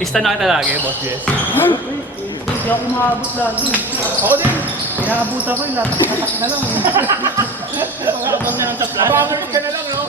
Ista na kita lagi, Boss Jess. Hindi ako maabot lagi. Ako din. Inaabot ako yung latak na lang. Abang na lang sa plan. Abangan ka na lang, no?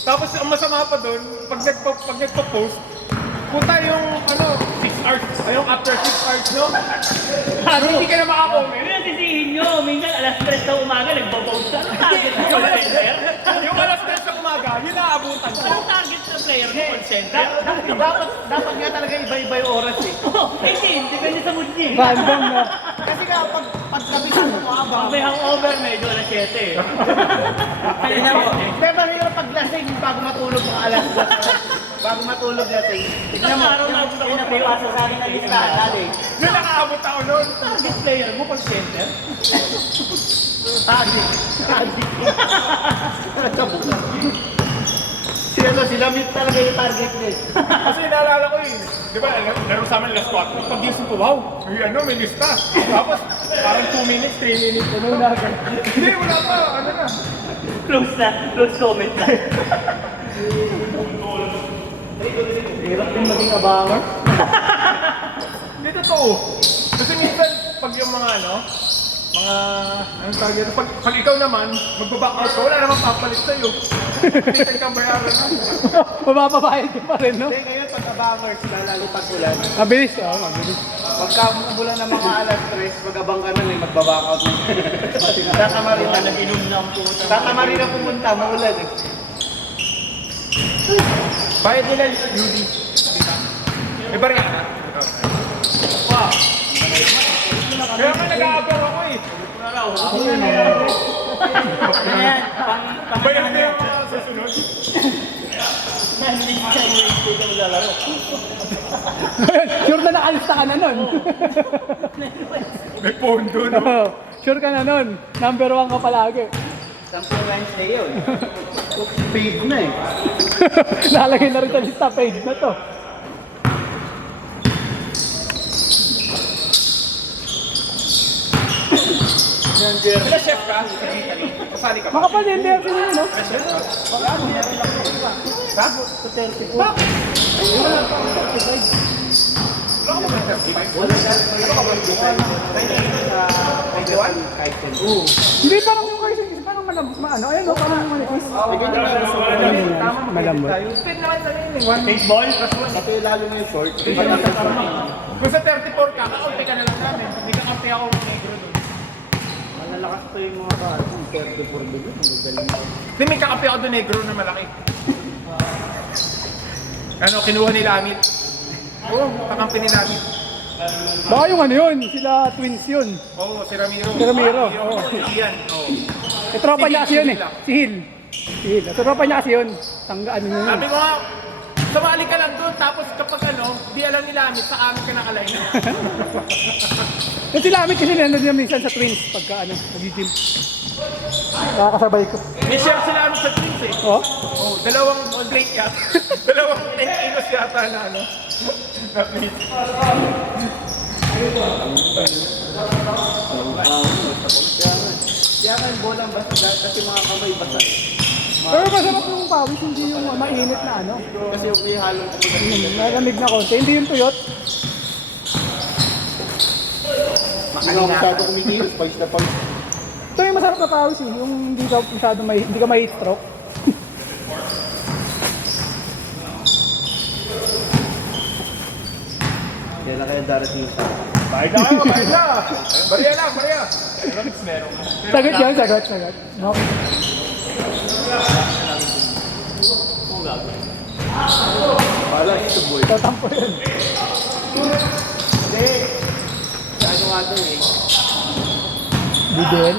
Tapos ang masama pa doon, pag nagpa-post, punta yung 6 hours, yung after 6 hours, no? Hindi ka na makakomment. Ano yung sisihin nyo? Minsan alas 3 na umaga, nagbabounce ka. Anong target mo? Call center? Yung alas 3 sa umaga, yun naabutan ko. Anong target sa player mo? Call center? Dapat nga talaga iba-iba yung oras eh. Hindi, depende sa mood niya. Random na. Kasi nga, pag kabisan mo Pag may hangover, medyo alas 7. Pero mahirap pag lasing bago matulog mga alas 2. Bago matulog lasing. Isang araw na ako na pinapasa sa akin na listahan natin. Yun nakaabot ako noon. Target player mo, call center? Sila meet talaga yung target nila. Kasi naalala ko di ba, laro sa amin last 4. Pag-gising ko, wow, may lista. Tapos, parang 2 minutes, 3 minutes, na agad. Hindi, wala pa, na. Close comment na. Hirap din maging abangan. Hindi totoo. Kasi minsan, pag yung mga anong tawag dito, pag ikaw naman, magbaback out ka, wala namang papalit sa'yo. Hindi kang bayaran na. Mabababayad ka pa rin, no? Hindi, ngayon pag abangers na lalo pag ulan. Mabilis, mabilis. Pagka umulan ng mga alas 3, mag-abang ka nun mag-babakout na. Tatamarin na. Nag-inom na ang puta. Tatamarin na pumunta, maulan eh. Bayad nila Judy. May bariya na. Wow. Kaya nga nag-aabang ako eh. Ayan, Bayad na yung mga susunod. Sure na nakalista ka na nun. May pondo, no? Sure ka na nun. Number 1 ka palagi. Sampung Wednesday yun. Paid na eh. Lalagay na rin sa lista, paid na to. Pila chef ka? Kasali ka ba? Makapalindi ang pinili, no? Ha? Hindi parang yung kayo, parang maano, ayun no, parang manipis. Malambot. Spin naman sa rin. baseball? Kasi lalo na yung short. Kung sa 34 ka, kakampi ka na lang namin. Hindi ka kampi ako ng negro doon. Malalakas pa yung mga kaasong 34 billion. Hindi, may kakampi ako doon negro na malaki. Kinuha nila Amit. Oo, kakampi nila Amit. Baka yung ano yun, sila twins yun. Oo, si Ramiro. Si Ramiro. Oo, Ian. Oo. Tropa niya kasi yun eh, si Hill. Si Hill. Tropa niya kasi yun. Tangga, ano yun. Sabi ko nga, sumali ka lang doon, tapos kapag di alam nila Amit, sa amin ka nakalay na. Yung sila Amit kasi nandun niya minsan sa twins pagka nag-gym. Nakakasabay ko. May share sila Amit sa Twins eh. Oh? Oo, dalawang plate yata. Dalawang 10 kilos yata na na plate. Kaya nga yung bolang basta kasi mga kamay basta. Pero masarap yung pawis, hindi yung mainit na ano. Kasi yung may halong kumbaga. Malamig na konti, hindi yung tuyot. Hindi ako masyado kumikilos, pawis na pawis. Ito yung masarap na pawis eh, yung hindi ka masyado hindi ka may stroke. Kaya na kayo darating sa Bayad na kayo, bayad na! Bariya lang, bariya! Meron. Sagot yan, sagot. No? Wala, ito boy. Tatampo yun. Hindi. Sa ano nga doon eh. Bidel.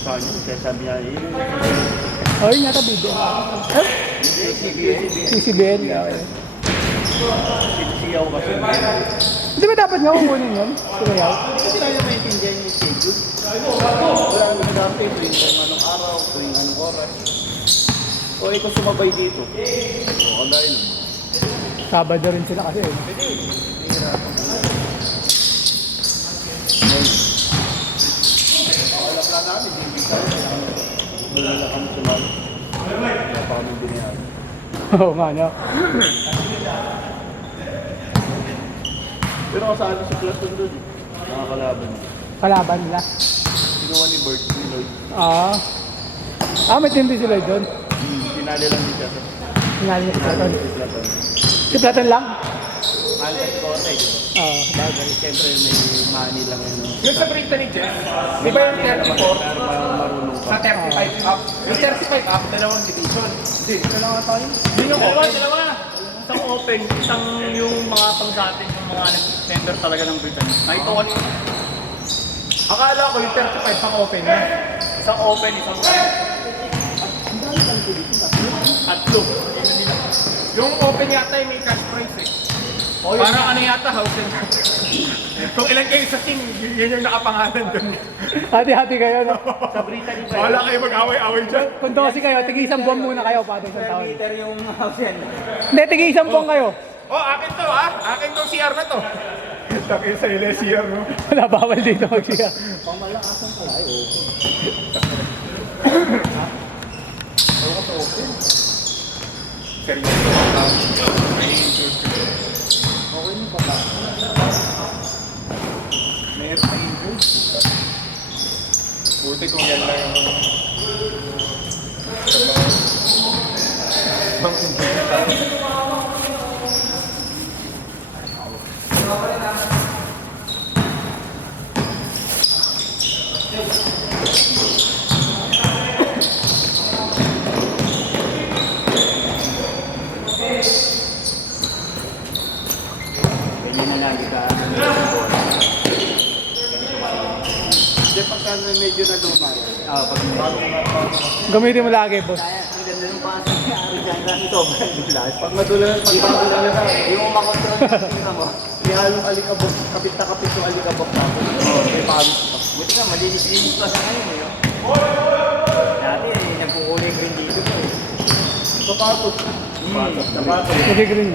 Saan yun? Kaya sabi niya yun. Oh, yun yata Bidel. CCBN, okay. Siyaw kasi. Di ba dapat nga kukunin yun? Sinayaw? Kasi tayo maintindihan yung schedule. Wala naman dati tuwing anong araw, tuwing anong oras. O ito sumabay dito. O dahil Sabado rin sila kasi. wala pala namin, hindi tayo. Wala kami sumali. Wala pa kami binayari. Oo nga, no? Pero kasali si Platon doon. Nakakalaban. Kalaban nila. Ginawa ni Bert, ni Lloyd. May team din sila doon. Pinali lang din siya. Hinali niya si Platon. Si Platon. Si Platon lang? Mahal ka si Kote. Oo, bagay. Siyempre may money lang yun. Yung sa Brita ni Jeff, di ba yung 34? Marunong Sa ka. 35 up. Yung 35 up, dalawang division. Hindi, dalawa tayo. Dalawa. Isang open, isang yung mga pang sa atin, yung mga member talaga ng Britain. Nakita ko kanina. Akala ko yung 35 pang open na. Isang open, isang tatlo. Yung open yata yung may cash prize eh. Parang ano yata, house and kung ilan kayo sa team, yun yung nakapangalan doon. Hati-hati kayo, no? Sa Britain ba? Wala kayo mag-away-away dyan. Kung kasi kayo, tig-isang buwan muna kayo para isang taon. Meter yung house yan. Hindi, tig-isang buwan kayo. Oh, akin to ah. Akin tong CR na to. Sabi sa ila CR no. Wala, bawal dito mag-siya. Pamalakasan pala ay open. Seryoso. Okay mo pa ba? Meron na injured. Buti kung yan lang yung bang injured. Ganyan na lagi ka. Hindi pagka medyo na lumay. Pag bagong Gamitin mo lagi, boss. kaya, ang ganda ng pasok niya. Ari dyan kasi sobrang dulas. Pag madulas, pag madulas na, yung umakontrol na mo, ihalong alikabok, kapit na kapit yung alikabok tapos. May pawis pa. Buti nga, malinis-linis pa sa ngayon eh. Dati nagkukulay green dito po eh. Sapatos. Sapatos. Nag-green.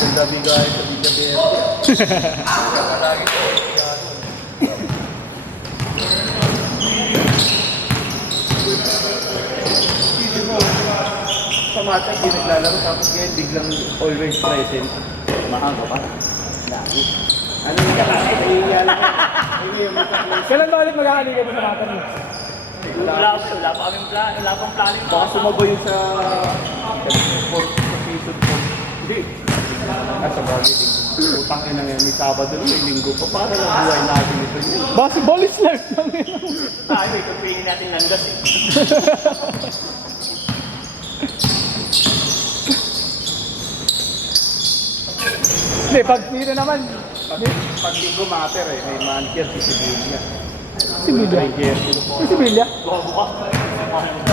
Ang dami guys, sa Villa sa mata, hindi naglalaro tapos ngayon biglang always present. Mahanga pa. Lagi. Ano yung kakakit? Nahihiya lang. Ano yung magkaklis? Kailan ba ulit mag-aaligan mo sa mata niyo? Wala pa kaming plan, wala pang planning. Baka sumabay yun sa season 4. Hindi. Sa bagay linggo. Utang ina ngayon, may Sabado rin, may linggo pa. Para lang buhay natin ito yun. Basketball is life lang yun. Ay, kung pingin natin landas eh. Hindi, pag dito naman, Pag linggo matter eh, may manager si Sibilia. si Bilya. May jersey. Si Bilya? Gogo ka.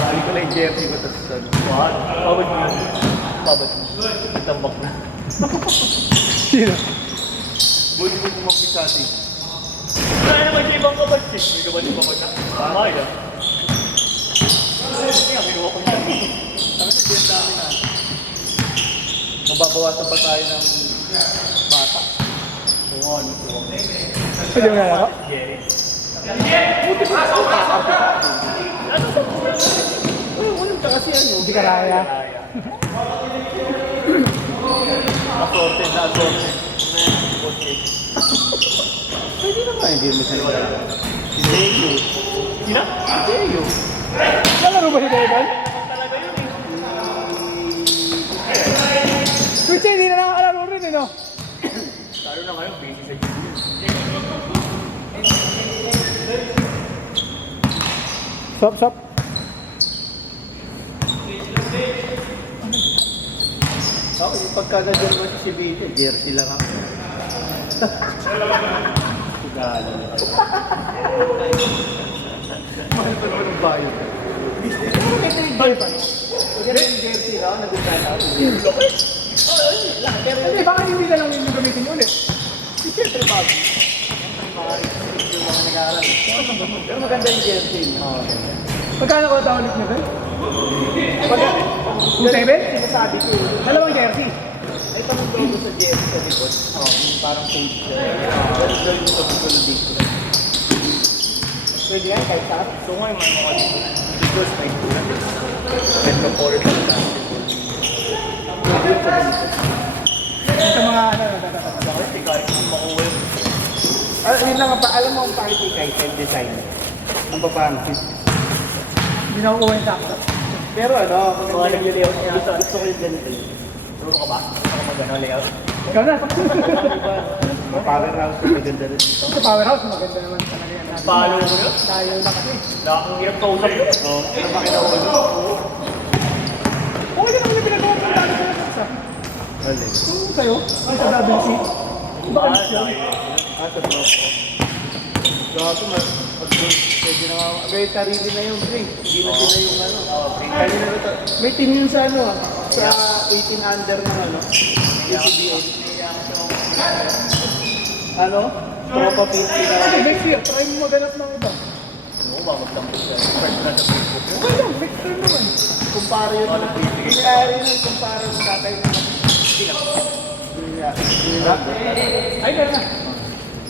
Hindi ko lang jersey ko tapos What? Babad mo. Babad mo. Nagtambak na. Sino? buti ko kumapit sa atin. Wala naman siya ibang kabad eh. May kabad yung kabad na. Tama yun. Kaya kinuha ko na. Ang sabihin sa amin na, mababawasan pa tayo ng bata. Oo, ano po. Pwede mo nalaro? Buti pa sa kakapit sa atin. Walang ka kasi ano. Hindi ka raya. Assorted na assorted. Pwede naman, hindi mo siya nalaro. Si Deyo. Sino? Si Deyo. Nalaro ba si David? Talaga yun eh. Which hindi na nakakalaro rin, eh, no? Lalo na ngayon, busy sa gym. Stop, stop. Ako, yung pagkagandyan mo si Cibite, jersey lang ako. Sigala. Mahal pa naman ang bayo. Hindi Balik pa. Yung jersey na, nag-umpisa ako. Hindi, baka hindi na lang yung gamitin nyo ulit. Siyempre bago. Siyempre makarisip yung mga nag-aaral. Pero maganda yung jersey. Oo. Magkano ko ito ulit nyo, Ben? Pag 2.7? sinasabi ko, Dalawang jersey. ay tanong logo sa jersey sa likod. Oo, yung parang page siya. Ganun daw yung pagkukulo dito. Pwede yan, kahit saan. So ngayon may mga dito. Because may tulad. Ito for it. Sa mga ano, Kasi kahit kung makuha yun. Yun lang, alam mo ang party kahit and design. Ang papangkit. hindi na kukuha yung sakto. Pero ano, Kung alam yung layout niya. gusto ko yung ganito. Turo ka ba? Gusto ka mag-ano layout? Ikaw na. Diba? Ang powerhouse, maganda rin dito. Sa powerhouse, maganda naman talaga yan. Follow mo yun? Tayo na kasi. Ang hirap kausap yun. Oo, ano ba kinaulo? Okay na naman yung pinagawa ng dati sa nasa. Alin? Kung sa'yo, ay sa WC. Bakit siya? Sa drop ko. Gato, pwede na nga. May sarili na yung drink. Hindi na sila yung ano. Kanina na ito. May team yun sa ano, sa 18 under ng ano. ACBA. Ano? Tropa pin Kasi next year, try mo maganap ng iba. Oo, mamagtampos yan. First na sa Facebook. Okay lang, next time naman. Kumpara yun. May ari yun, kumpara ng tatay naman. Ay, meron na.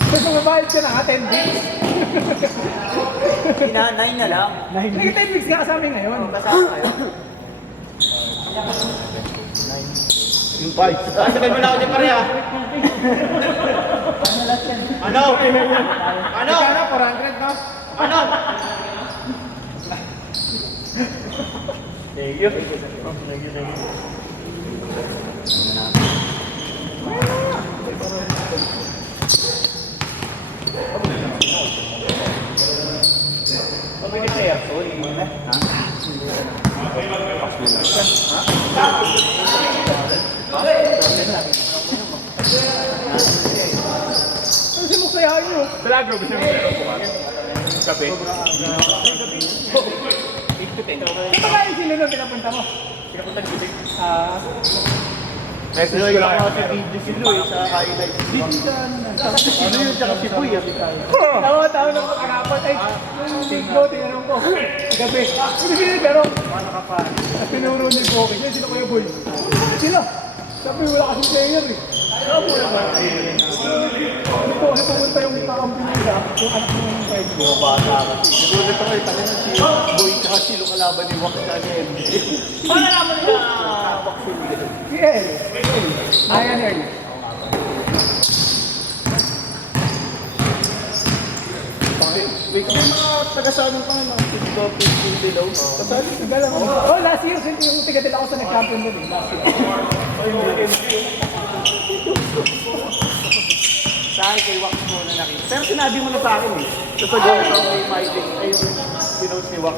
Kasi mabayad ka na, 10 weeks. Pinanay na lang. Nag 10 weeks ka kasama ngayon. Kasama kayo. Yung bike. Sabay mo na ako dyan pareha. Ano? Ano? Kaya 400, no? Ano? Thank you. Thank you. Pabili sa aircon, hindi na. Kasi mo sayahan nyo. Talaga, gusto mo meron ko ba? Gabi. Ito ba yung sino na pinapunta mo? Pinapunta dito. Message ko lang ako sa video si Louie sa highlights. Ano yun, tsaka si Boy. Tawa-tawa ng pag-arapan. Ay, yung linggo, tinanong ko. Gabi. Hindi sino pero. Pinuro ni Boki. Sino kayo, boy? Sino? Sabi, wala kasing player eh. Ito, ano pumunta yung kakampi nila, yung anak mo yung friend ko. Bata kasi. Nagulat ako eh, talaga si Boy tsaka si Lu kalaban ni Wax sa NBA. Paano naman nila? Si El. Ryan Earl. May mga taga-sanong pa mga Tito Pinti daw. Kasali. Nagalang ako. Oh, last year, yung tigadil ako sa nag-champion doon eh. Last year. Sa akin kay Wax mo na nakita. Pero sinabi mo na sa akin eh. Sasagot ako kay Mike. Ay, pinost ni Wax.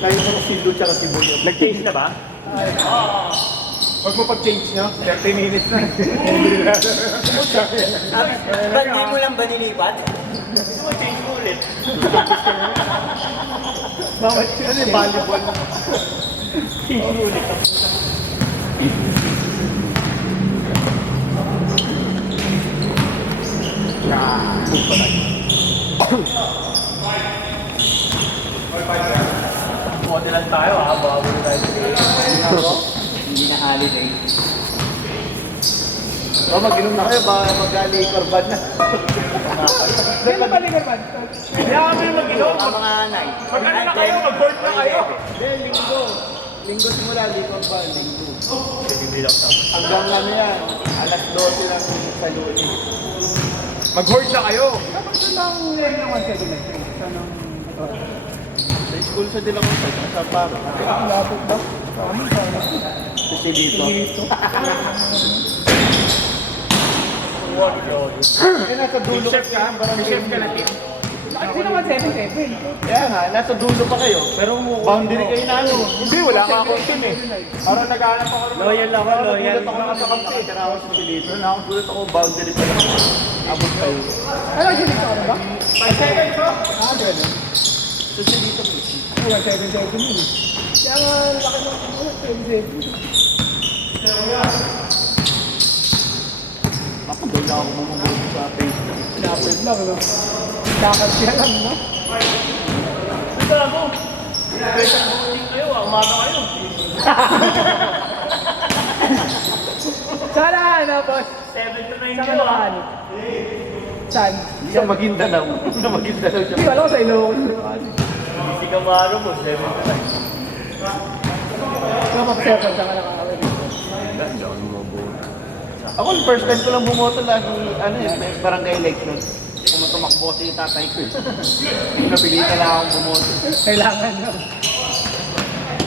Kaya mo si Lu tsaka si Boy. Nag-change na ba? Huwag mo pag-change nyo. 30 minutes na. Ba't di mo lang ba nilipat? Change mo ulit. Bakit? Ano yung volleyball? Change mo ulit. Model lang tayo ha, bago na tayo sa Hindi na holiday. O, mag-inom na kayo, baka mag-gali korban na. Kailan ba ligar man? Kaya kami mag-inom. mga night. Mag-ano na kayo, mag-board na kayo. Hindi, linggo. Linggo simula, linggo ba? Linggo. Bibilang sa Hanggang ano yan, alas 12 lang sa Lunes. Mag-board na kayo. Dapat saan lang yan ng 179? Saan ang... Sa school sa Dilang sa Paro. Ang lapot ba? Kami, kami. Kasi dito. Eh, nasa dulo Chef ka? May chef ka na team? Bakit sino 177? Kaya nga, nasa dulo pa kayo. Pero boundary kayo na ano. Hindi, wala ka akong team eh. Parang naghahanap ako rin. Loyal ako, loyal. Nagulat ako nga sa kampi. Tara ako sa Pilito. Nakagulat ako, boundary pa lang. Abot kayo. Ano, Jimmy ka ba? 5 seconds, bro. Ah, gano'n. Kasi dito po. Wala, 7-7 yun eh. Kaya nga, laki ng 7-7. Ako doon lang ako bumubuti sa Facebook. Napad lang, no? Dakat siya lang, no? Ito ako. Pwede mo kayo, umaga kayo. Sana, ano, boss? 7 to 9 Saan ka kayo naman? Saan? Sa Maguindanao. Sa Maguindanao siya. Hindi, alam ko sa Ilocos. Hindi ka maaga mo, 7 to 9. Kaya mag-second, saan ka nakakawin? Ako, first time ko lang bumoto lagi, ano yun, may barangay election. Kung tumakbo si tatay ko eh. Napilitan lang akong bumoto. Kailangan, no?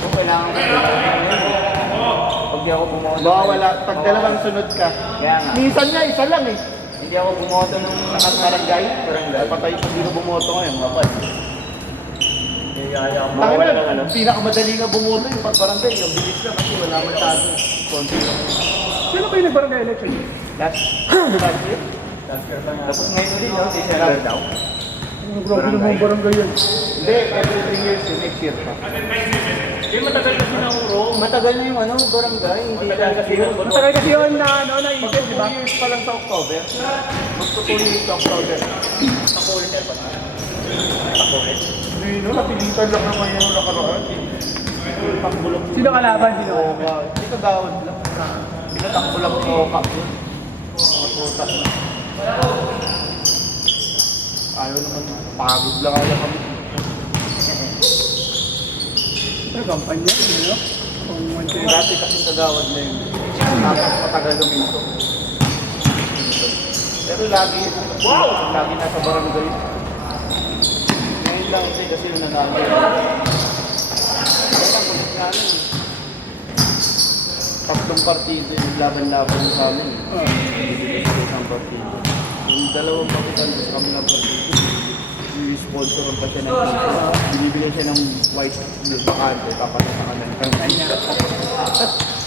Kung kailangan ko pag di ako bumoto. Baka wala, pag dalawang sunod ka. Kaya nga. Minsan nga, isa lang eh. Hindi ako bumoto nung barangay. Patay pag di ko bumoto ngayon, mapad. Kaya ako Bakit mawala na, ng ano. pinakamadali nga bumoto yung pag barangay. Yung bilis lang kasi wala masyado. Konti lang. Sino ba yung nag-barangay election? Last year? Tapos ngayon din, no? December daw. Ang grabe naman barangay yan. Hindi, every 3 years yun, next year pa. Hindi matagal kasi na uro. Matagal na yung ano, barangay. Hindi Matagal kasi yun. Matagal kasi yun na, ano, naisip, di ba? 2 years pa lang sa October. Magto 2 years sa October. Nakulit eh. Nakulit. Hindi, no? Napilitan lang naman yung nakaraan. Takbulok. Sino kalaban? Sino? Oka. Hindi ka gawad lang. Pinatakbo lang ko Oka. Matutak na. Ayaw naman, pagod lang ayaw kami. Ito, kampanya, ano? Kung one-day. Dati kasing kagawad na yun. Tapos matagal luminto. Pero lagi, wow! Lagi nasa barangay. Ngayon lang kasi yung nanalo. Kaya lang, kulit nga lang eh. Tatlong partido yung laban-laban sa amin. Bibigay sa isang partido. Yung dalawang pakitan sa kami ng partido, yung sponsoran pa siya ng partido. Binibigay siya ng white bakante, papasok sa kanan.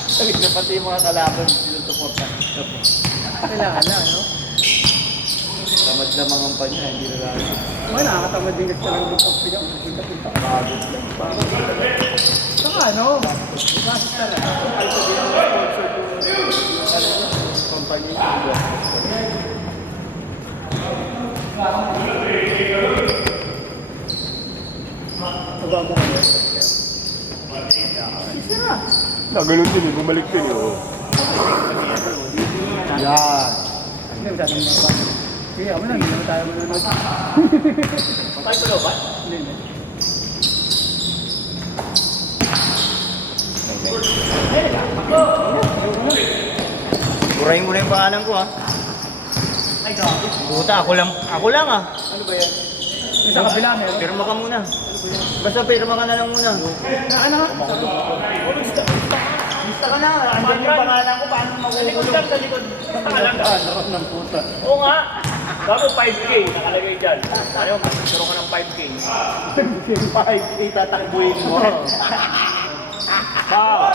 Sabi na pati yung mga kalaban, sinusuporta. Kailangan na, no? Tamad na mga kampanya, hindi na lang. Mga nakakatamad din kasi talaga ng pagpigang. Punta-punta. Pagod lang. Saka, ano? Bakit talaga? Ay, sabihin ng sponsor yung kumpanya niya. Nababa ko. Nagano'n din eh, bumalik din eh. Oh. Yan. Hindi, masyadong mababa. Sige, ako na, hindi naman tayo manunod. Patay ko daw ba? Hindi, hindi. Burahin mo na yung pangalan ko ha. Ay, grabe. Puta, ako lang ah. Ano ba yan? Yung sa kabila, meron? Pirma ka muna. Basta pirma ka na lang muna. Ano? Basta ka na. Andyan yung pangalan ko, paano Sa likod lang, sa likod. Pangalan ka. Nakot ng puta. Oo nga. Bago 5K, nakalagay dyan. Ayaw, magkakaroon ka ng 5K. 5K tatakbuhin mo. Wow.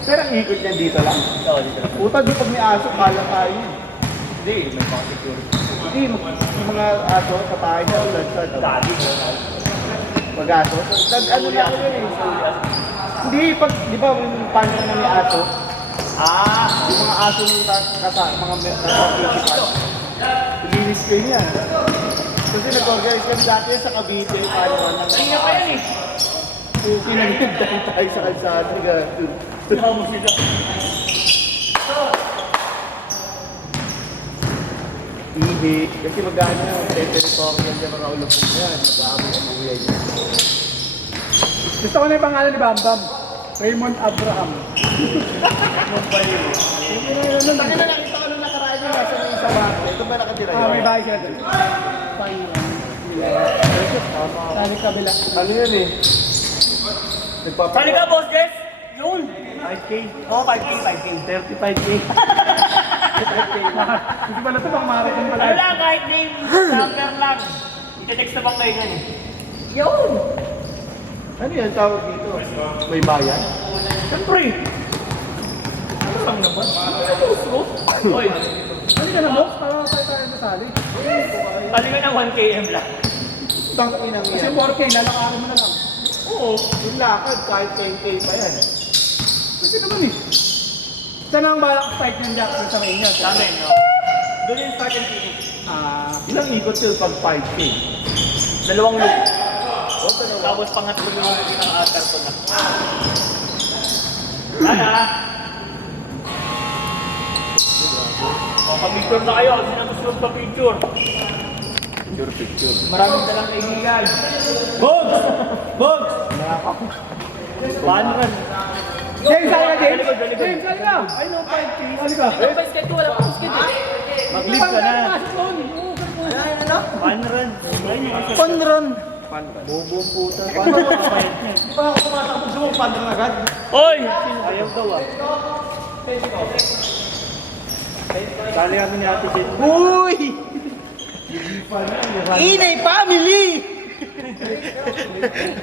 Pero ang ikot niya dito lang. Oo, dito lang. Puta, di pag may aso, kala tayo. Hindi, may mga security. Hindi, yung mga aso, sa tayo na, lansad. Dati, Mag-aso. Ano na ako yun eh. Hindi, pag, di ba, yung paano na may aso, yung mga aso ng mga principal, linis ko niya. Kasi nag-organize kami dati sa Cavite, paano na. Kanya pa yan eh. Puki na yun, dahil tayo sa kalsada. Tama mo sila. Ihi. Kasi mag-ano, territorial yung mga ulapong yan. Mag-aamay ang buhay niya. Gusto ko na yung pangalan ni Bambam. Raymond Abraham. Saan na nakita ko nung nakaraan yung nasa may isa ba? Ito ba nakatira yun? May bahay siya doon. Fine. Sa kabila. Ano yun eh? Sali ka, boss Jess? Yun. 5K? Oo, 5K, 5K. 35K? Hindi pala ito pang marathon pala. Wala, kahit name, number lang. Ite-text na bang kayo nun eh? Yun! Ano yan tawag dito? May bayan? Siyempre. Ano sang naman? Oy, Hindi ka na box, para tayo nasali. Tali ka ng 1km lang. Tang inang Kasi yan. 4K, lalakarin mo na lang. Oo. Yung lakad, kahit 10K pa yan. Kasi naman eh. Saan ang balak spike ng Jack sa main niya? Sa amin, no? Doon yung start and finish. Ilang ikot yun pag 5K? 2 loop. Tapos pangatlo yung pinaka-atar ko na. Sana! O, pa-picture na kayo. Sino gusto magpa-picture? Picture. Maraming dalang kaibigan. Bogs! Bogs! Paano rin? James, sali ka, James! Galikod, galikod. James, sali ka! Ay, no, 5K. Sali ka. Wala pa skate, wala pa skate. Mag-leave ka na. Paano rin? Ayun yung isa. Panron! Bobo puta. Paano ka kapayat niya? Di ba ako tumatakbo gusto mo panron agad? Oy! Ayaw daw ah. Kali kami ni Ate Sid. Uy! Inay family!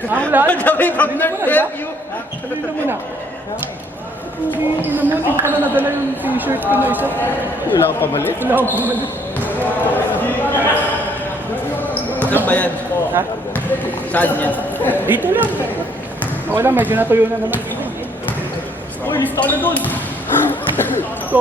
Ang lahat. Sabi from the nephew. Sali na muna. Hindi na mo, hindi ko pala nadala yung t-shirt ko na isa. Wala kang pabalik? Wala akong pumalik. Saan ba yan? Ha? Saan yan? Dito lang. Wala, medyo natuyo na naman. Uy, lista ka na doon! Ito,